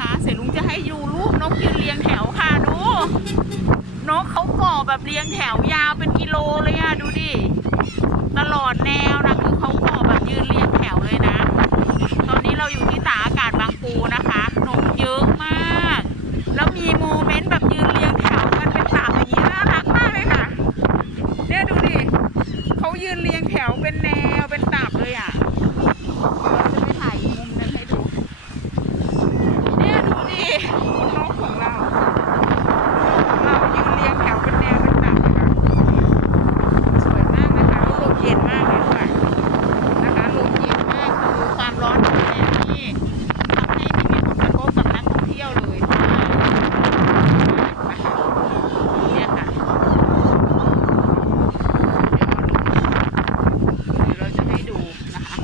นะคะเสร็จลุงจะให้ดูรูปนกยืนเรียงแถวค่ะดูนกเขาก่อแบบเรียงแถวยาวเป็นกิโลเลยอะดูดิตลอดแนวนะคือเขาก่อแบบยืนเรียงแถวเลยนะ ตอนนี้เราอยู่ที่ตาอากาศบางปูนะคะนกเยอะมาก แล้วมีโมเมนต์แบบยืนเรียงแถวกันเป็นตับอย่างนี้น่ารักมากเลยค่ะเนี่ยดูดิเขายืนเรียงแถวเป็นแนวเป็นตับเลยอะเราจะไปถ่ายอีกมุมหนึงให้ดู เนี่ยดูดิ นกของเราเรายืนเรียงแถวเป็นแนวเป็นตับเลยค่ะสวยมากนะคะลมเย็นมากเลยด้วยนะคะลมเย็นมากคือความร้อนของแดดนี่ทำให้ไม่มีผลกระทบกับนักท่องเที่ยวเลยเนี่ยค่ะเดี๋ยวเราจะให้ดูนะคะ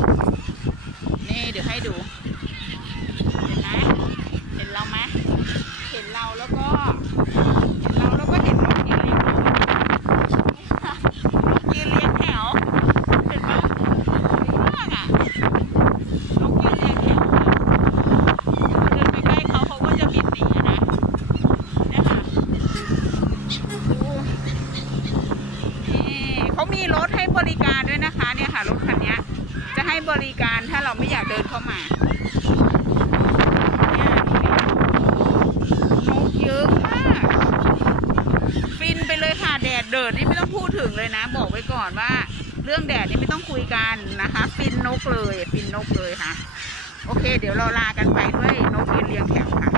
นี่เดี๋ยวให้ดู เห็นไหมเห็นเราไหมเห็น เราเราก็เห็นนกยืนเรียงแถวนกยืนเรียงแถวเห็นไหมสวยมากอะนกยืนเรียงแถวค่ะเดินไปใกล้เขาเขาก็จะบินหนีอะนะเนี่ยค่ะดูนี่เขามีรถให้บริการด้วยนะคะเนี่ยค่ะรถคันเนี้ยจะให้บริการถ้าเราไม่อยากเดินเข้ามา เนี่ยดูดินกเยอะมาก ฟินไปเลยค่ะ แดดเดิดนี่ไม่ต้องพูดถึงเลยนะ บอกไว้ก่อนว่า เรื่องแดดนี่ไม่ต้องคุยกันนะคะ ฟินนกเลยฟินนกเลยค่ะ โอเค เดี๋ยวเราลากันไปด้วยนกยืนเรียงแถวค่ะ